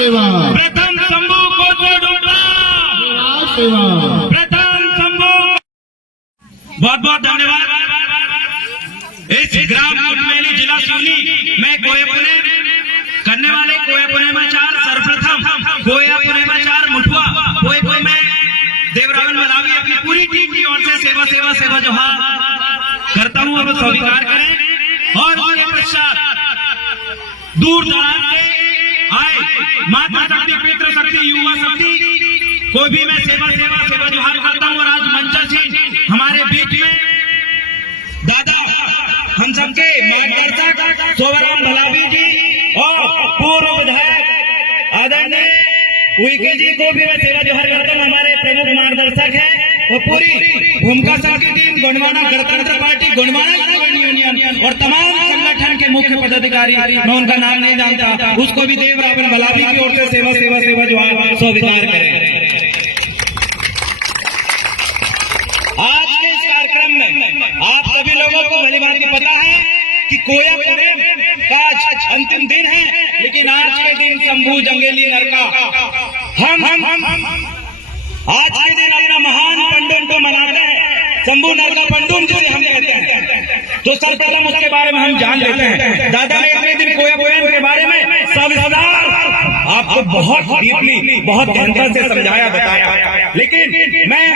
सेवा, प्रथम शंभू को जो ढूंढा, सेवा, प्रथम शंभू। बहुत बहुत धन्यवाद। इस ग्राम कुटमेली जिला सिवनी में गोयापुने करने वाले गोयापुने में 4 सर्वप्रथम गोयापुने में 4 मुठुआ कोई में देवरावन मलावी अपनी पूरी टीम की ओर से सेवा सेवा सेवा जोहार करता हूँ। अब स्वीकार करें और उसके पश्चात दूर दराज से आए माता शक्ति, पितृ शक्ति, युवा शक्ति कोई भी मैं सेवा सेवा सेवा जोहार करता हूँ। और आज मंचल जी हमारे बीच में दादा हम सबके मार्गदर्शक सोवराम भलावी जी और पूर्व विधायक आदरणीय उइके जी को भी मैं सेवा जोहार करता हूँ। हमारे प्रमुख मार्गदर्शक है और पूरी भूमिका साथी टीम गोंडवाना गणतंत्र पार्टी, गोंडवाना यूनियन और तमाम संगठन के मुख्य पदाधिकारी, मैं उनका नाम नहीं जानता, उसको भी देवरावन भलावी की ओर से सेवा सेवा सेवा जोहार स्वीकार करें। आज के इस कार्यक्रम में आप सभी लोगों को भली भांति पता है कि कोयापुने का आज अंतिम दिन है, लेकिन आज के दिन शंभू जंगेली नरका हम आज के दिन अपना महान पंडुम को मनाते हैं। शंभू नरका पंडुम जिसे हम कहते हैं, तो सर्वप्रथम उसके बारे में हम जान लेते हैं। दादा ने इतने दिन कोयापुने के बारे में सब आपको बहुत डीपली, बहुत गहनता से समझाया बताया, लेकिन मैं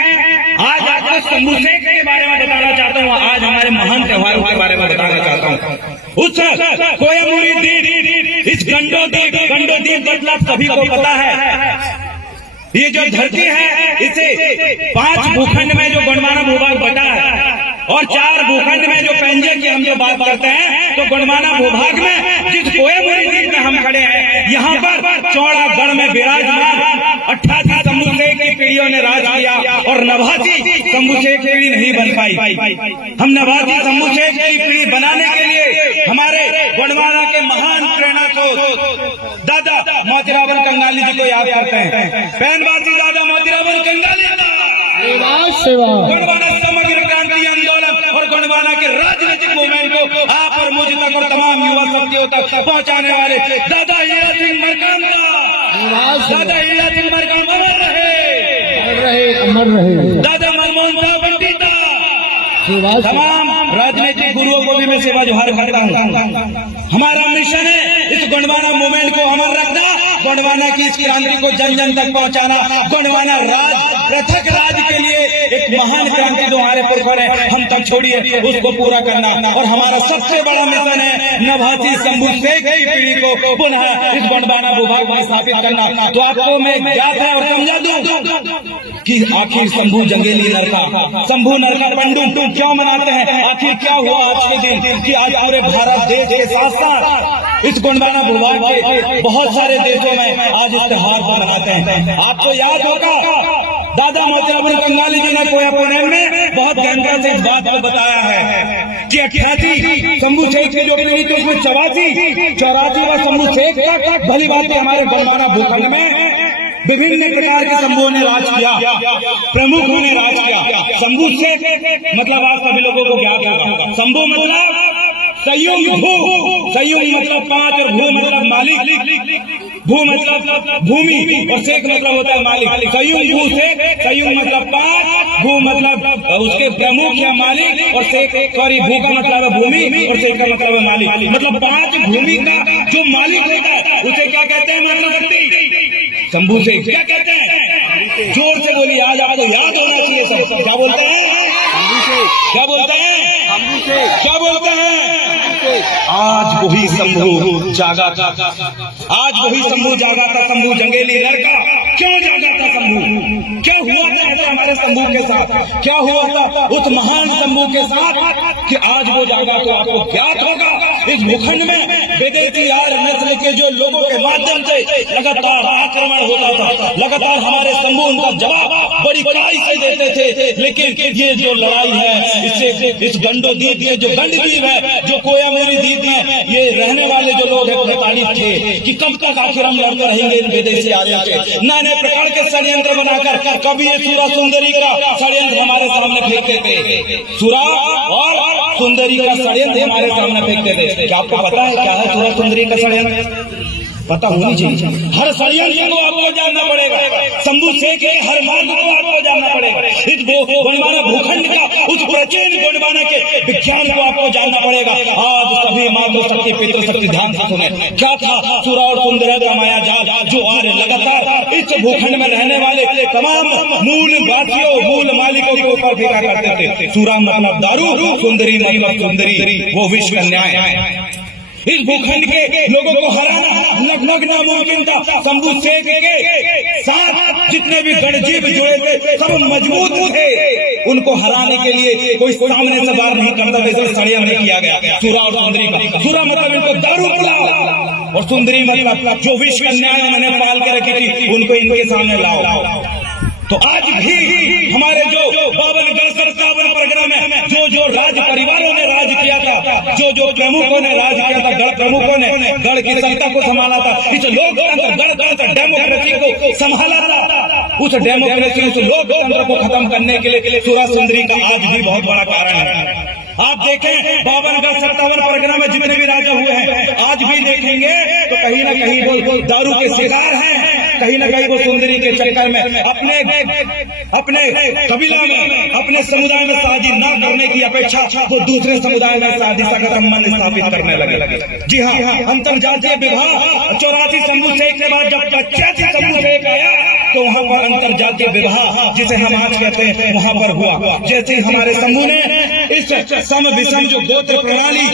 आज आपको शंभू शेख के बारे में बताना चाहता हूँ। आज हमारे महान त्योहारों के बारे में बताना चाहता हूँ। उस कोयामुरी द्वीप, इस गंडोद्वीप मतलब सभी को पता है, ये जो धरती है इसे 5 भूखंड में जो गोंडवाना भूभाग बटा है और 4 भूखंड में जो पेंजे की हम जो बात करते हैं, तो गोंडवाना भूभाग में जिस कोयामुरी द्वीप में हम खड़े हैं, यहाँ पर चौड़ा गढ़ में विराजमान 88 शंभू शेख की पीढ़ियों ने राज किया और 89 शंभू शेख की पीढ़ी नहीं बन पाई। हम 89 शंभू शेख की पीढ़ी बनाने के लिए हमारे गोंडवाना के महान प्रेरणा को दादा मोतीराम कंगाली जी को याद करते हैं। पैनबाजी दादा मोतीराम कंगाली सेवा, गोंडवाना समग्र क्रांति आंदोलन और गोंडवाना के राजनीतिक मूवमेंट को आप और मुझ तक और तमाम युवा शक्तियों तक पहुंचाने वाले दादा हीरा सिंह मरकाम का, दादा हीरा सिंह मरकाम अमर रहे, अमर रहे। दादा मनमोहन साहब पंडिता, तमाम राजनीतिक गुरुओं को भी मैं सेवा जोहार करता हूँ। हमारा मिशन है इस गोंडवाना मूवमेंट को अमर रखना, गोंडवाना की इस क्रांति को जन जन तक पहुंचाना, गोंडवाना राज पृथक राज के लिए एक महान क्रांति जो हमारे पुरखों ने हम तक छोड़ी है उसको पूरा करना। और हमारा सबसे बड़ा मिशन है 89 शंभू शेख की पीढ़ी को पुनः इस गोंडवाना भूभाग में स्थापित करना। तो आपको मैं ज्ञात है और समझा दूं कि आखिर शंभू जंगेली नरका, शंभू नरका पंडुम क्यों मनाते हैं, आखिर क्या हुआ आज के दिन कि आज पूरे भारत देश के साथ साथ इस गोंडवाना भूभाग के बहुत सारे देशों में आज इस त्योहार को मनाते हैं। आपको याद होगा दादा मोतीराम कंगाली जी ने कोयापुने में बहुत गहनता से इस बात को बताया है कि 88 शंभू शेख की जो पीढ़ी थी उसमें 84 व शंभू शेख तक भली बात हमारे गोंडवाना भूखंड में विभिन्न प्रकार के शंभुओं ने राज किया, प्रमुखों ने राज किया। शंभू शेख मतलब आप सभी लोगों को ज्ञात होगा, शंभू मतलब संयुक्त, भू संयुक्त मतलब 5 और भू मतलब मालिक, भू मतलब भूमि और शेख मतलब होता है मालिक। संयुक्त भू शेख, संयुक्त मतलब 5, भू मतलब उसके प्रमुख या मालिक और शेख सॉरी भू का मतलब है भूमि और शेख का मतलब है मालिक। मतलब 5 भूमि का जो मालिक होता है उसे क्या कहते हैं माता शंभू शेख, क्या कहते हैं? जोर से बोलिए, आज आपको याद होना चाहिए सब। क्या बोलते हैं? क्या बोलते हैं? क्या बोलते हैं? आज वही शंभू जागा था, आज वही शंभू जागा था। शंभू जंगेली नरका क्यों जागा था? शंभू क्या हुआ था हमारे शंभू के साथ? क्या हुआ था उस महान शंभू के साथ कि आज वो जागा? तो आपको ज्ञात होगा इस भूखंड में विदेशी नस्ल के जो लोगों के माध्यम से लगातार आक्रमण होता था, लगातार हमारे शंभू उनका जवाब बड़ी कड़ाई से देते थे। लेकिन ये जो लड़ाई है इससे इस गंडोद्वीप में जो गंडद्वीप है, जो कोयामुरी द्वीप में ये रहने वाले जो लोग हैं प्रताड़ित थे कि कब तक आखिर हम लड़ते रहेंगे इन विदेशी आर्यों से। नए प्रकार के षड्यंत्र बनाकर कभी ये सूरा सुंदरी का षड्यंत्र हमारे सामने फेंकते थे, सूरा और सुंदरी का षड्यंत्र हमारे सामने फेंकते थे। क्या आपको पता है क्या है सूरा सुंदरी का षड्यंत्र? पता होनी चाहिए। हर षड्यंत्र को आपको जानना पड़ेगा, शंभू शेख के हर मार्ग को आपको जानना पड़ेगा, इस गोंडवाना भूखंड का उस प्राचीन गोंडवाना के विज्ञान को आपको जानना पड़ेगा। आज सभी मातृशक्ति पितृशक्ति ध्यान से सुने, क्या था सुरा और सुंदर का माया जाल जो आज लगातार इस भूखंड में रहने वाले तमाम मूल वासियों मूल मालिकों के ऊपर फेंका करते थे। सूरा मतलब दारू, सुंदरी मतलब सुंदरी, वो विश्व का न्याय। इस भूखंड के लोगों को हराना लगभग नामुमकिन था। शंभू शेख के साथ जितने भी गणजीव जुड़े थे सब मजबूत थे, उनको हराने के लिए कोई सामने से बार नहीं करता था, इसलिए षड्यंत्र किया गया सूरा और सुंदरी का। सूरा मतलब इनको दारू पिलाओ और सुंदरी मतलब जो विश्व न्याय उन्होंने पाल के रखी थी उनको इनके सामने लाओ। तो आज भी हमारे जो 52 परगना में जो राज परिवारों ने राज किया था, जो प्रमुखों ने राज किया था, गढ़ प्रमुखों ने गढ़ की सत्ता को संभाला था, इस लोकतंत्र गणतंत्र डेमोक्रेसी को संभाला था, उस डेमोक्रेसी उस लोकतंत्र को खत्म करने के लिए सूरा सुंदरी का आज भी बहुत बड़ा कारण है। आप देखें 52 परगना में जितने भी राजा हुए हैं आज भी देखेंगे तो कहीं ना कहीं वो दारू के शिकार हैं, कहीं ना कहीं वो सुंदरी के चक्कर में अपने कबीला में अपने समुदाय में शादी न करने की अपेक्षा वो दूसरे समुदाय में शादी का संबंध स्थापित करने लगे। जी हाँ, अंतरजातीय विवाह 84 शंभू शेख के बाद जब 85 शंभू शेख आया तो वहाँ पर अंतरजातीय विवाह जिसे हम आज कहते हैं वहाँ पर हुआ। जैसे हमारे शंभू ने इस सम विषम जो गोत्र प्रणाली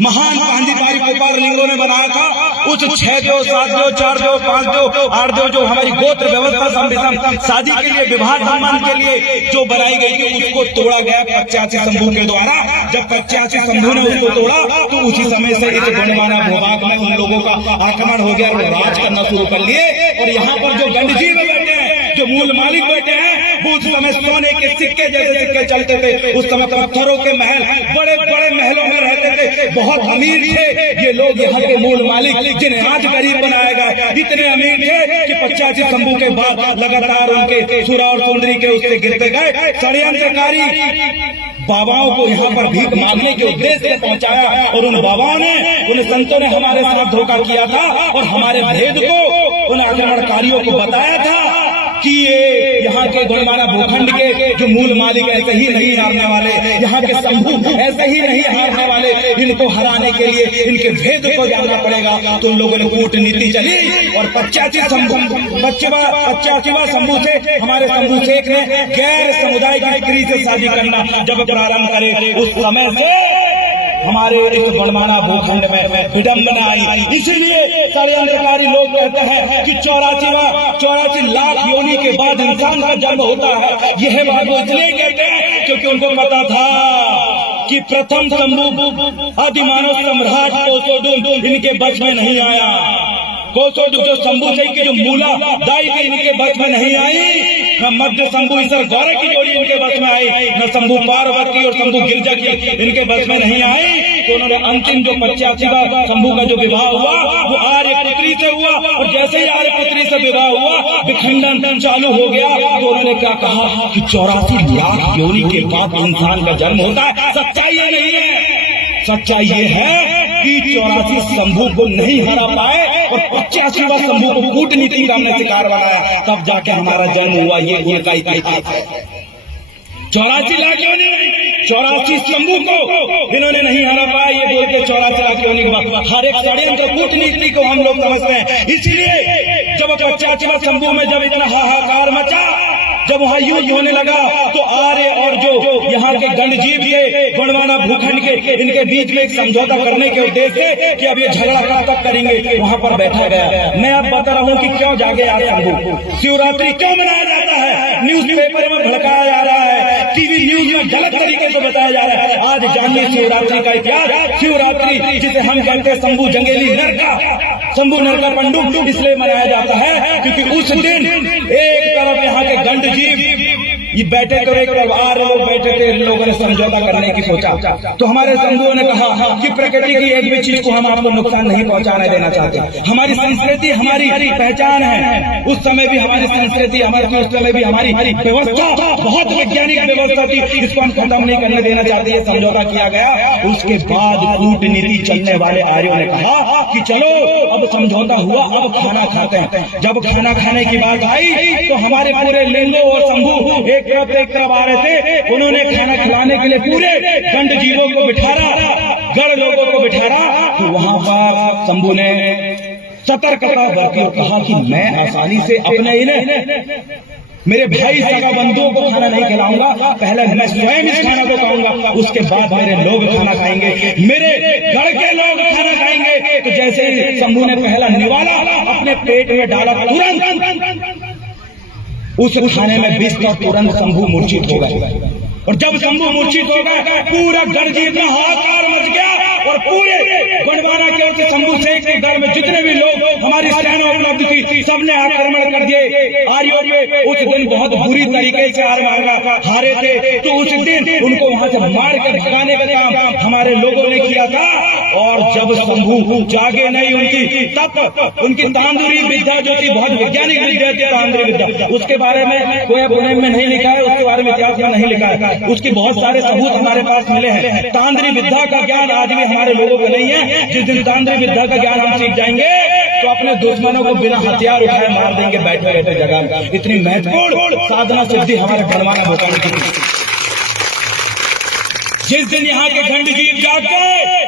महान पांडितारी गोपाल लिंगों ने बनाया था, उस 6 देव 7 देव 4 देव 5 देव 8 देव जो हमारी गोत्र व्यवस्था संविधान शादी के लिए विवाह सम्मान के लिए जो बनाई गई थी उसको तोड़ा गया 85 शंभू के द्वारा। जब 85 शंभू ने उसको तोड़ा तो उसी समय से इस गोंडवाना भूभाग में उन लोगों का आक्रमण हो गया और राज करना शुरू कर लिए। और यहाँ पर जो गंडजीव बैठे हैं, जो मूल मालिक बैठे हैं, वो उस समय सोने के सिक्के जैसे सिक्के चलते थे। उस समय पत्थरों के महल, बड़े बड़े महलों में रहते थे, बहुत अमीर थे ये लोग। यहाँ के मूल मालिक जिन्हें आज गरीब बनाया गया, इतने अमीर थे कि 85 शंभू के बाद लगातार उनके सूरा और सुंदरी के उससे गिरते गए। षड्यंत्रकारी बाबाओं को यहाँ पर भीख मांगने के उद्देश्य से पहुंचाया और उन बाबाओं ने उन संतों ने हमारे साथ धोखा किया था और हमारे भेद को उन आक्रमणकारियों को बताया था कि ये यहाँ के गोंडवाना भूखंड के जो मूल मालिक ऐसे ही नहीं हारने वाले, यहाँ के शंभू ऐसे ही नहीं हारने वाले, इनको हराने के लिए इनके भेद को जानना पड़ेगा। तो उन लोगों ने कूटनीति चली और 85 शंभू से हमारे शंभू शेख ने गैर समुदाय की स्त्री से शादी करना जब प्रारंभ करे, उस समय से हमारे इस गोंडवाना भूखंड में विडंबना आई। इसीलिए षड्यंत्रकारी लोग कहते हैं कि 84 लाख योनि के बाद इंसान का जन्म होता है। यह बात वो इसलिए कहते हैं क्योंकि उनको पता था कि प्रथम शंभू आदिमानव सम्राट कोसोडुम इनके बच में नहीं आया। कोसोडुम जो शंभू शेख की जो मूला दाई थी इनके बच में नहीं आई, न मध्य शंभू ईश्वर गौरव की जोड़ी इनके बस में आई, न शंभू पार्वती और शंभू गिरजा की इनके बस में नहीं आई। तो उन्होंने अंतिम जो 85वां शंभू का जो विवाह हुआ वो आर्य पुत्री से हुआ और जैसे ही आर्य पुत्री से विवाह हुआ विखंडन चालू हो गया। तो उन्होंने क्या कहा कि 84 लाख योनि के बाद इंसान का जन्म होता है। सच्चाई ये नहीं है, सच्चाई ये है कि 84 शंभू को नहीं हरा पाए और 85वां शंभू को कूटनीति का हमने शिकार बनाया, तब जाके हमारा जन्म हुआ। ये उनका इतिहास है। 84 लाख योनि 84 शंभू को इन्होंने नहीं हरा पाया, ये बोल के 84 लाख योनि के बाद हर एक षड्यंत्र कूटनीति को हम लोग समझते हैं। इसलिए जब 85वां शंभू में जब इतना हाहाकार मचा, जब वहाँ युद्ध होने लगा तो आर्य और जो यहाँ के गणजीव के गोंडवाना भूखंड के इनके बीच में एक समझौता करने के उद्देश्य से कि अब ये झगड़ा कब तक करेंगे, वहाँ पर बैठा गया। मैं अब बता रहा हूँ कि क्यों जागे आज शंभू, शिवरात्रि क्यों मनाया जाता है, न्यूज़पेपर में भड़काया जा रहा है, टीवी न्यूज में गलत तरीके से बताया जा रहा है। आज जानिए शिवरात्रि का इतिहास। शिवरात्रि जिसे हम कहते हैं शंभू जंगेली नरका, शंभू नरका पंडुप इसलिए मनाया जाता है क्योंकि उस दिन एक तरफ यहाँ के गंडजीव ये बैठे तो एक परिवार लोग बैठे थे, लोगों ने समझौता करने की सोचा। तो हमारे संधुओं ने कहा कि प्रकृति की एक भी चीज को हम आपको नुकसान नहीं पहुंचाने देना चाहते। हमारी संस्कृति हमारी पहचान है। उस समय भी हमारी संस्कृति हमारी, उस समय भी हमारी व्यवस्था बहुत वैज्ञानिक व्यवस्था थी, इसको हम खत्म नहीं करने देना चाहते। ये समझौता किया गया। उसके बाद कूटनीति चलने वाले आर्यों ने कहा कि चलो अब समझौता हुआ, अब खाना खाते हैं। जब खाना खाने की बात आई तो हमारे पूरे लिंगो और शंभू एक तरफ आ रहे थे। उन्होंने खाना खिलाने के लिए पूरे गंड जीवों को बिठारा, गढ़ लोगों को बिठारा। तो वहां पर शंभू ने सतर्कता बरती और कहा कि मैं आसानी से अपने ही मेरे भाई सगा बंधुओं को खाना नहीं खिलाऊंगा, पहले मैं स्वयं इस खाना को खाऊंगा, उसके बाद मेरे लोग खाना खाएंगे, मेरे घर के लोग खाना खाएंगे। तो जैसे ही शंभू ने पहला निवाला अपने पेट में डाला, तुरंत उस खाने में विष था, तुरंत शंभू मूर्छित हो गए। और जब शंभू मूर्छित हो गए, पूरा गणजीत में हाहाकार मच गया और पूरे गोंडवाना की ओर से शंभू शेख के घर में जितने भी लोग हमारी सेना उपलब्ध थी, सबने आक्रमण कर दिए आर्यों पे। उस दिन बहुत बुरी तरीके से हारे थे। तो उस दिन उनको वहां से मार कर भगाने का काम हमारे लोगों ने किया था। और जब शंभू जागे नहीं उनकी, तब उनकी तांदुरी विद्या जो थी, बहुत वैज्ञानिक विद्या थी तांदुरी विद्या, उसके बारे में कोई पुणे में नहीं लिखा है, उसके बारे में इतिहास में नहीं लिखा है। उसके बहुत सारे सबूत हमारे पास मिले हैं। तांत्रिक विद्या का ज्ञान आज भी हमारे लोगों को नहीं है। जिस दिन तांत्रिक विद्या का ज्ञान हम सीख जाएंगे तो अपने दुश्मनों को बिना हथियार उठाए मार देंगे बैठे बैठे जगह। इतनी महत्वपूर्ण साधना सिद्धि हमारे गणवाना भोपाल की थी। जिस दिन यहाँ के गंड जीत जाग गए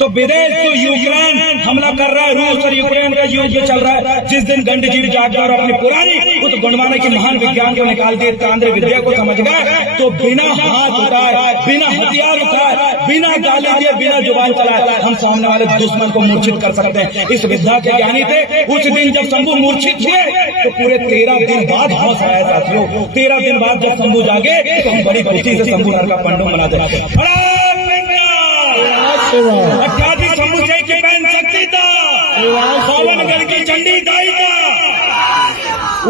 तो विदेश तो यूक्रेन हमला कर रहा है, रूस और यूक्रेन का युद्ध चल रहा है। जिस दिन गंड जीत जाग गया और अपनी पुरानी उस गोंडवाना की महान विज्ञान को निकाल दिए, तांत्रिक विद्या को समझ गए, तो बिना हाथ उठाए, बिना हथियार उठाए, बिना गाली दिए, बिना जुबान चलाए हम सामने वाले दुश्मन को मूर्छित कर सकते हैं। इस विद्या के ज्ञानी थे। उस दिन जब शंभू मूर्छित हुए तो पूरे 13 दिन बाद होश आया साथियों। 13 दिन बाद जब शंभू जागे तो हम बड़ी खुशी से शंभू नर का पंडुम मनाते हैं। अख्याति शंभू शेख की बहन शक्ति था, सावनगढ़ की चंडी दाई था।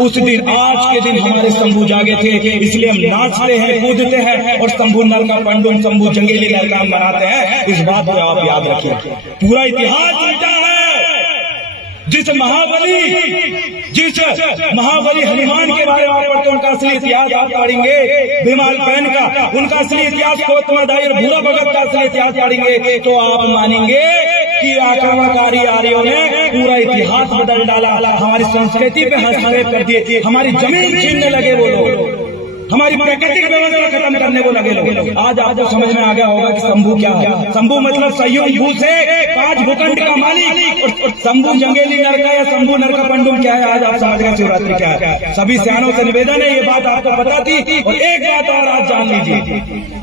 उस दिन आज के दिन हमारे शंभू जागे थे, इसलिए हम नाचते हैं, कूदते हैं और शंभू नर का पंडुम, शंभू जंगेली नर का मनाते हैं। इस बात को आप याद रखिए। पूरा इतिहास उल्टा है। जिस महाबली हनुमान के बारे में आप पढ़ते उनका असली इतिहास आप पढ़ेंगे, भीमाल पैन का उनका असली इतिहास, कोतमरदाई और भूरा भगत का असली इतिहास पढ़ेंगे तो आप मानेंगे कि आक्रमणकारी आर्यों ने पूरा इतिहास बदल डाला, हमारी संस्कृति पे हस्तक्षेप कर दिए, हमारी जमीन छीनने लगे वो लोग, हमारी प्राकृतिक व्यवस्था खत्म करने को लगे लोग। आज आपको समझ में आ गया होगा कि शंभू क्या है। शंभू मतलब संयोग भू से 5 भूखंड का मालिक, और शंभू जंगेली नर का या शंभू नर का पंडुम क्या है आज आप समझ गए। शिवरात्रि क्या है। सभी सियानों से निवेदन है, ये बात आपको पता थी। और एक बात और आप जान लीजिए,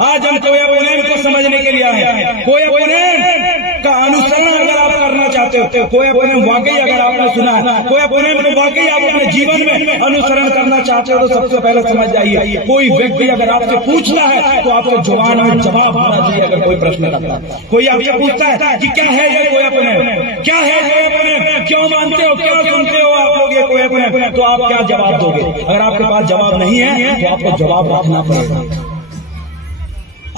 आज हम कोया पुनैन को समझने के लिए आए हैं। कोया पुनैन का अनुसरण अगर आप करना चाहते हो, कोया पुनैन वाकई अगर आपने सुना है, कोया पुनैन को वाकई आप अपने जीवन में अनुसरण करना चाहते हो तो सबसे पहले समझ जाइए, कोई व्यक्ति अगर आपसे पूछना है तो आपको जुबान में जवाब होना चाहिए। अगर कोई प्रश्न करता है, कोई आपसे पूछता है कि क्या है ये कोया पुनैन, क्या है कोया पुनैन, क्यों मानते हो, क्यों सुनते हो आप लोग ये कोया पुनैन, तो आप क्या जवाब दोगे। अगर आपके पास जवाब नहीं है तो आपको जवाब रखना पड़ेगा।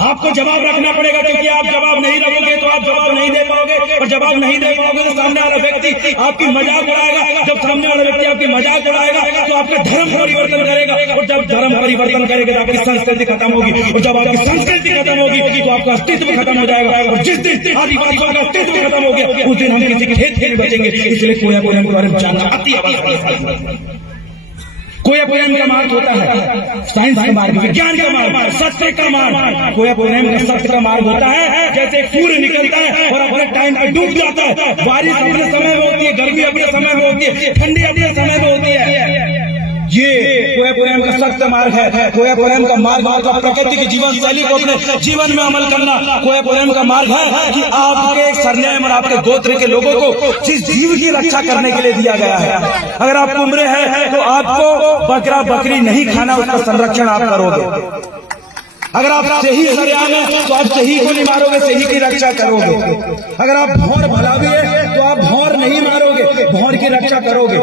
आपको जवाब रखना पड़ेगा, क्योंकि आप जवाब नहीं रखोगे तो आप जवाब नहीं दे पाओगे, और जवाब नहीं दे पाओगे तो सामने वाला व्यक्ति आपकी मजाक उड़ाएगा। जब सामने वाला व्यक्ति आपकी मजाक उड़ाएगा तो आपका धर्म परिवर्तन करेगा, और जब धर्म परिवर्तन करेगा तो आपकी संस्कृति खत्म होगी, और जब आपकी संस्कृति खत्म होगी तो आपका अस्तित्व खत्म हो जाएगा। और जिस दिन आदिवासियों का अस्तित्व खत्म हो गया उस दिन हम किसी के खेत नहीं बचेंगे। इसलिए कोया पुनैन के बारे में जानना अति आवश्यक। कोया पुनैन का मार्ग होता है साइंस का मार्ग, विज्ञान का मार्ग, सत्य का मार्ग। कोया पुनैन का सत्य का मार्ग होता है जैसे सूर्य निकलता है और अपने टाइम पर डूब जाता है। बारिश अपने समय में होती है, गर्मी अपने समय में होती है, ठंडी अपने समय में होती है। ये कोया पुनैन का सत्य मार्ग है। कोया पुनैन का मार्ग मतलब प्रकृति की जीवन शैली को अपने जीवन में अमल करना। कोया पुनैन का मार्ग है कि आपके सरनेम और आपके गोत्र के लोगों को जिस जीव की रक्षा करने के लिए दिया गया है, अगर आप कुंबरे हैं तो आपको बकरा बकरी नहीं खाना, उसका संरक्षण आप करोगे। अगर आप सही सरियान है तो आप सही को नहीं मारोगे, सही की रक्षा करोगे। अगर आप भौर भला भी है तो आप भौर नहीं मारोगे, भौर की रक्षा करोगे।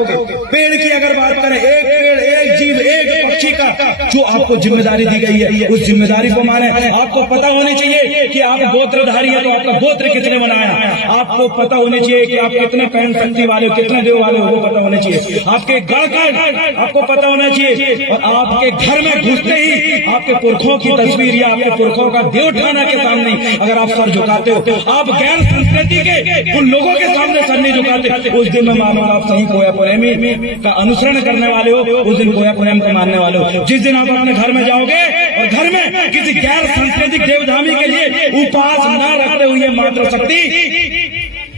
पेड़ की अगर बात करें, एक पेड़, एक जीव, एक सखी का जो आपको जिम्मेदारी दी गई है उस जिम्मेदारी को माने। आपको पता होनी चाहिए कि आप गोत्रधारी है तो आपका गोत्र कितने बनाया, आपको पता होनी चाहिए कि आप कितने पैन शक्ति वाले हो, कितने देव वाले हो, वो पता होना चाहिए। आपके गढ़ का आपको पता होना चाहिए और आपके घर में घुसते ही आपके पुरखों की तस्वीर या आपके पुरखों का देवठाना के सामने अगर आप सर झुकाते हो, आप गैर संस्कृति के उन लोगों के सामने सर नहीं झुकाते, उस दिन में मालूम आप सही कोया प्रेमी का अनुसरण करने वाले हो, उस दिन कोया प्रेम को मानने वाले हो। जिस दिन आप अपने घर में जाओगे और घर में किसी गैर सांस्कृतिक देवधामी के लिए उपवास न रखते हुए मात्र शक्ति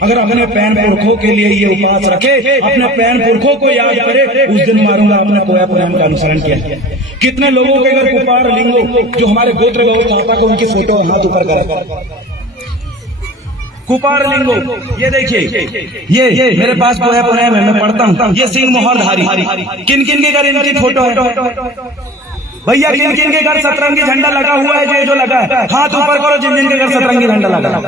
अगर अपने पैन पुरखों के लिए ये उपवास रखे, अपने पैन पुरखों को याद करे, उस दिन मारूंगा आपने कोया प्रेम का अनुसरण किया। कितने लोगों के अगर कुपार लिंगो जो हमारे गोत्र गौ पापा को उनकी फोटो हाथ ऊपर करे, कुपार लिंगो ये देखिए, ये मेरे पास कोया प्रेम है, मैं पढ़ता हूँ, ये सिंह मोहरधारी किन किन के घर इनकी फोटो है भैया, किन किन के घर सतरंगी झंडा लगा हुआ है, जो लगा है हाथ ऊपर करो जिन जिन के घर सतरंगी झंडा लगा।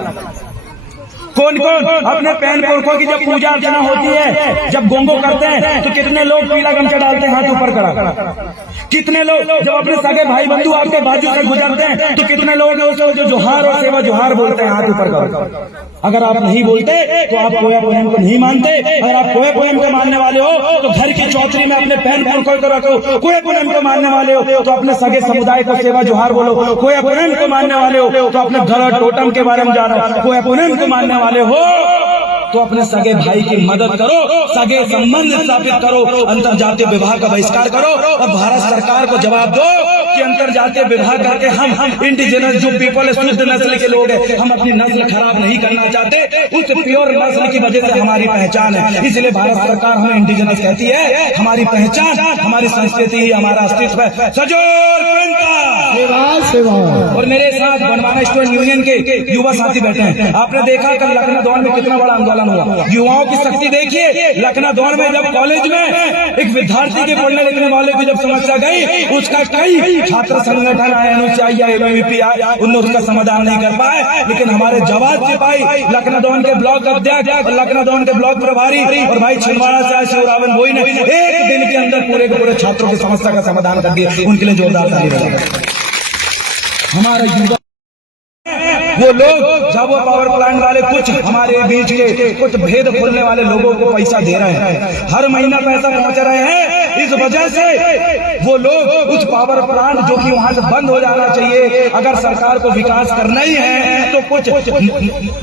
कौन कौन अपने पैन पुरखों की जब पूजा अर्चना होती है, जब गोंगो करते हैं तो कितने लोग पीला गमछा डालते हैं हाथ ऊपर करा, कितने लोग जब अपने सगे भाई बंधु आपके बाजू से गुजरते हैं तो कितने लोग जो जोहार और सेवा जोहार बोलते हैं हाथ ऊपर करो। अगर आप नहीं बोलते तो आप कोया पोएम को नहीं मानते। अगर आप कोया पोएम को मानने वाले हो तो घर की चौधरी में अपने पैन पुरखों को रखो। कोया पोएम को मानने वाले हो तो अपने सगे समुदाय को सेवा जोहार बोलो। कोया पोएम को मानने वाले हो तो अपने घर टोटम के बारे में जानो। कोया पोएम को मानने वाले हो तो अपने सगे भाई की मदद करो, सगे संबंध स्थापित करो, अंतरजातीय विवाह का बहिष्कार करो और भारत सरकार को जवाब दो कि अंतरजातीय विवाह करके हम इंडिजिनस जो पीपल है, शुद्ध नस्ल के लोग हैं, हम अपनी नस्ल खराब नहीं करना चाहते। उस प्योर नस्ल की वजह से हमारी पहचान है, इसलिए भारत सरकार हमें इंडिजिनस कहती है। हमारी पहचान, हमारी संस्कृति, हमारा अस्तित्व है। सजोर सेवा। और मेरे साथ बनवाना स्टूडेंट यूनियन के युवा साथी बैठे हैं। आपने देखा कल लखनऊ दौड़ में कितना बड़ा आंदोलन हुआ। युवाओं की शक्ति देखिए। लखनऊ दौड़ में जब कॉलेज में एक विद्यार्थी के पढ़ने लिखने वाले की जब समस्या गई, उसका कई छात्र संगठन आए, उन्होंने उसका समाधान नहीं कर पाए। लेकिन हमारे जवाब सिपाही लखनऊ दौड़ के ब्लॉक अध्यक्ष, लखनऊ दौड़ के ब्लॉक प्रभारी और भाई छिंदवाड़ा से शिवरावन भोई ने एक दिन के अंदर पूरे के पूरे छात्रों की समस्या का समाधान कर दिया। उनके लिए जोरदार ताली बजाएं। हमारे युवा वो लोग जब वो पावर प्लांट वाले कुछ हमारे बीच के कुछ भेद खोलने वाले लोगों को पैसा दे रहे हैं, हर महीना पैसा पहुंच रहे हैं, इस वजह से वो लोग उस पावर प्लांट जो कि वहां से बंद हो जाना चाहिए, अगर सरकार को विकास करना ही है तो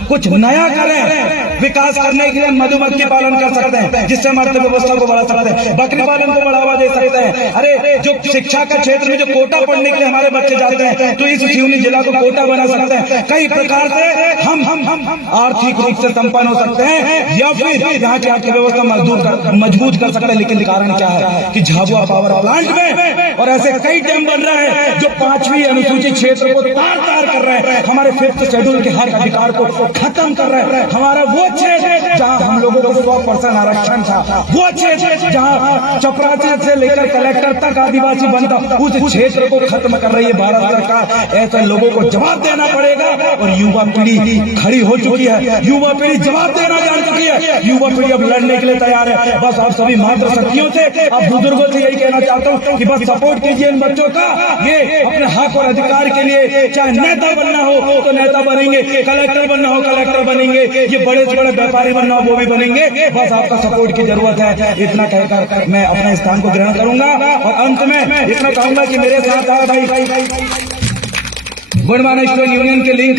कुछ नया करें। विकास करने के लिए मधुमक्खी पालन कर सकते हैं, जिससे हम अर्थव्यवस्था को बढ़ा सकते हैं, बकरी पालन को बढ़ावा दे सकते हैं। अरे जो शिक्षा का क्षेत्र में जो कोटा पढ़ने के लिए हमारे बच्चे जाते हैं तो इस सिवनी जिला को कोटा बना सकते हैं। कई प्रकार से हम आर्थिक रूप से संपन्न हो सकते हैं या फिर यहाँ की अर्थव्यवस्था मजबूत कर सकते हैं। लेकिन कारण क्या है कि झाबुआ पावर प्लांट में और ऐसे कई डैम बन रहे हैं जो 5वीं अनुसूचित क्षेत्र को तार कर रहे हैं, हमारे 5th शेड्यूल के हक अधिकार को खत्म कर रहे हैं। हमारा वो क्षेत्र जहाँ हम लोगों को 100% आरक्षण था, वो क्षेत्र जहाँ चपरासी से लेकर कलेक्टर तक आदिवासी बनता, उस क्षेत्र को खत्म कर रही है भारत सरकार। ऐसे लोगों को जवाब देना पड़ेगा और युवा पीढ़ी खड़ी हो चुकी है। युवा पीढ़ी जवाब देना जान चुकी है। युवा पीढ़ी अब लड़ने के लिए तैयार है। बस आप सभी मात्र शक्तियों से, आप बुजुर्गों से यही कहना चाहता हूँ कि बस सपोर्ट कीजिए इन बच्चों का। ये अपने हक और अधिकार के लिए चाहे नेता बनना हो तो नेता बनेंगे, कलेक्टर बनना हो कलेक्टर बनेंगे, ये बड़े से बड़े व्यापारी बनना हो वो भी बनेंगे। बस आपका सपोर्ट की जरूरत है। इतना कहकर मैं अपने स्थान को ग्रहण करूंगा और अंत में इतना कहूंगा कि मेरे साथ आओ भाई बनवाना स्टूडेंट यूनियन के लिंक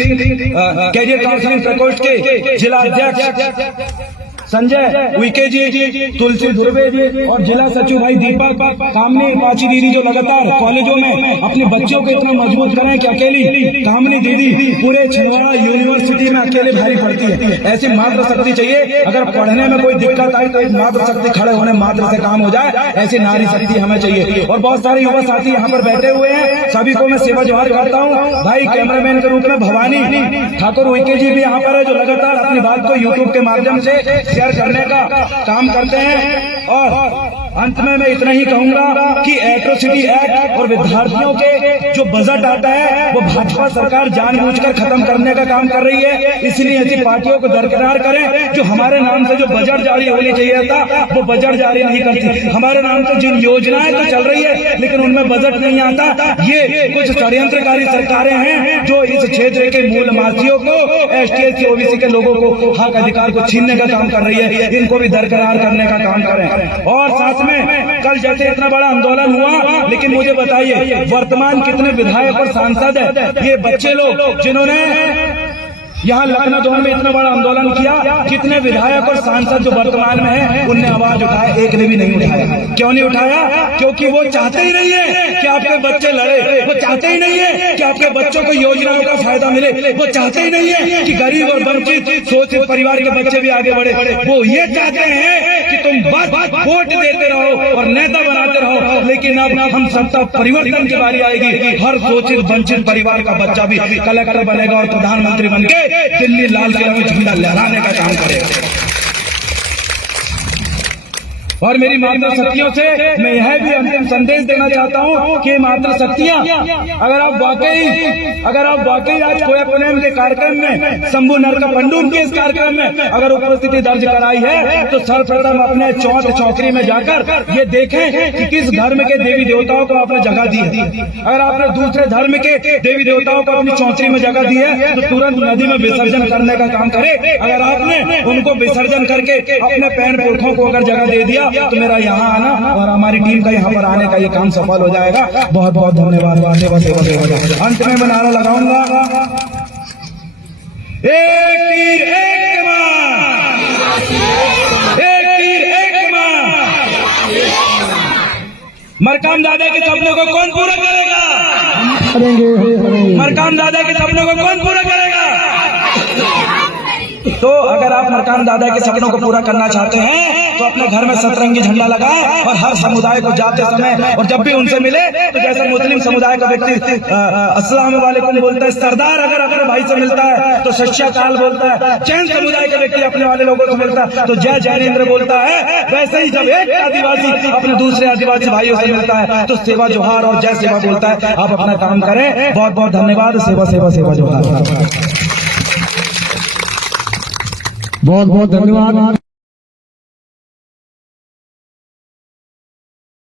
कैरियर काउंसलिंग प्रकोष्ठ के जिला अध्यक्ष संजय उइके जी, तुलसी ध्रुवे जी और जिला सचिव भाई दीपक कामनी पाची दीदी जो लगातार कॉलेजों में अपने बच्चों को इतना मजबूत करें कि अकेली कामनी दीदी पूरे छिंदवाड़ा यूनिवर्सिटी में अकेले भारी पड़ती है। ऐसी मात्र शक्ति चाहिए। अगर पढ़ने में कोई दिक्कत आई तो एक मात्र शक्ति खड़े होने मात्र से काम हो जाए, ऐसी नारी शक्ति हमें चाहिए। और बहुत सारे युवा साथी यहाँ पर बैठे हुए हैं, सभी को मैं सेवा जोहार करता हूँ। भाई कैमरामैन के रूप में भवानी ठाकुर उइके जी भी यहाँ पर है, जो लगातार अपनी बात को यूट्यूब के माध्यम से शेयर करने का काम करते हैं। और अंत में मैं इतना ही कहूंगा कि एट्रोसिटी एक्ट और विद्यार्थियों के जो बजट आता है वो भाजपा सरकार जानबूझकर खत्म करने का काम कर रही है। इसलिए ऐसी पार्टियों को दरकिनार करें जो हमारे नाम से जो बजट जारी होनी चाहिए था वो बजट जारी नहीं करती। हमारे नाम से जिन योजनाएं तो चल रही है लेकिन उनमें बजट नहीं आता। ये कुछ षड्यंत्रकारी सरकारें हैं जो इस क्षेत्र के मूलवासियों को, ST/SC OBC के लोगों को हक अधिकार को छीनने का काम कर रही है। इनको भी दरकिनार करने का काम करें। और साथ में कल जैसे इतना बड़ा आंदोलन हुआ, लेकिन मुझे बताइए वर्तमान कितने विधायक और सांसद है ये बच्चे लोग जिन्होंने यहाँ लखनऊ में इतना बड़ा आंदोलन किया, कितने विधायक और सांसद जो वर्तमान में हैं उनने आवाज उठाया? एक ने भी नहीं उठाया। क्यों नहीं उठाया? क्योंकि वो चाहते ही नहीं है कि आपके बच्चे लड़े, वो चाहते ही नहीं है कि आपके बच्चों को योजनाओं का फायदा मिले, वो चाहते ही नहीं है कि गरीब और वंचित शोषित परिवार के बच्चे भी आगे बढ़े। वो ये चाहते हैं कि तुम बस वोट देते रहो और नेता बनाते रहो, लेकिन अब हम सत्ता परिवर्तन की बारी आएगी, हर शोषित वंचित परिवार का बच्चा भी कलेक्टर बनेगा और प्रधानमंत्री बनके दिल्ली लाल किला में झंडा लहराने का काम करेगा। और मेरी मातृशक्तियों से मैं यह भी अंतिम संदेश देना चाहता हूं कि मातृशक्तियां, अगर आप वाकई आज कोया पुनेम के कार्यक्रम में शंभू नरका पंडूम के इस कार्यक्रम में अगर उपस्थिति दर्ज कराई है तो सर्वप्रथम अपने चौकरी में जाकर ये देखें कि किस धर्म के देवी देवताओं को आपने जगह दी है। अगर आपने दूसरे धर्म के देवी देवताओं को अपनी चौकरी में जगह दी है तो तुरंत नदी में विसर्जन करने का काम करे। अगर आपने उनको विसर्जन करके अपने पैर पुरखों को अगर जगह दे दिया तो मेरा यहाँ आना और हमारी टीम का यहाँ पर आने का ये काम सफल हो जाएगा। बहुत बहुत धन्यवाद। सेवा सेवा सेवा। अंत में मैं नारा लगाऊंगा, एक तीर एक कमान, एक तीर एक कमान। मरकाम दादा के सपनों को कौन पूरा करेगा? मरकाम दादा के सपनों को कौन पूरा करेगा? तो अगर आप मरकाम दादा के सपनों को पूरा करना चाहते हैं तो अपने घर में सतरंगी झंडा लगाएं और हर समुदाय को जाते समय और जब भी उनसे मिले तो जैसे मुस्लिम समुदाय का व्यक्ति अस्सलाम वालेकुम बोलता है, सरदार अगर अपने भाई से मिलता है तो सत श्री अकाल बोलता है, जैन समुदाय का व्यक्ति अपने वाले लोगों से मिलता है तो जय जैनेन्द्र बोलता है, वैसे ही जब एक आदिवासी अपने दूसरे आदिवासी भाइयों से मिलता है तो सेवा जोहार और जय सेवा बोलता है। आप अपना काम करें। बहुत बहुत धन्यवाद। सेवा सेवा सेवा जोहार। बहुत बहुत धन्यवाद।